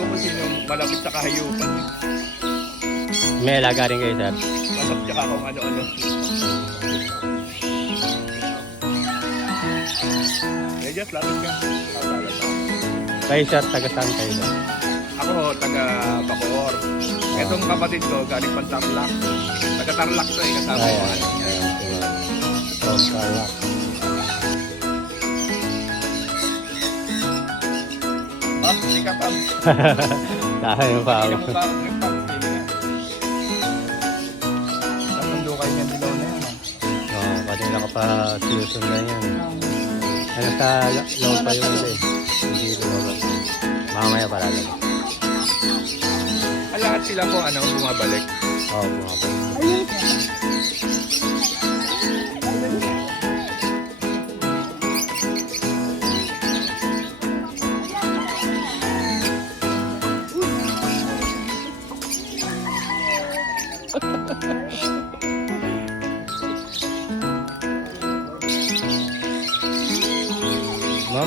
ko kung sino malapit sa kahayupan. May alaga rin kayo, sir. Manok tsaka kung ano-ano. Eh, just lapit ka. Kayo, sir, taga saan kayo, sir? Ako, taga Bacoor. Itong kapatid ko, galing pang Tarlac. Taga Tarlac to eh, kasama ko. Ayan, from Tarlac. Ah, hindi ka pa. Dahil yung pao. Hindi ka pa. Nasundo kayo ng dilaw na yan. Oo, kanina ka pa sinusundan yan. Ano sa loob pa yung hindi. Hindi lumabas. Mamaya para lang. Lahat sila po bumabalik. Oo, bumabalik. Ma'am,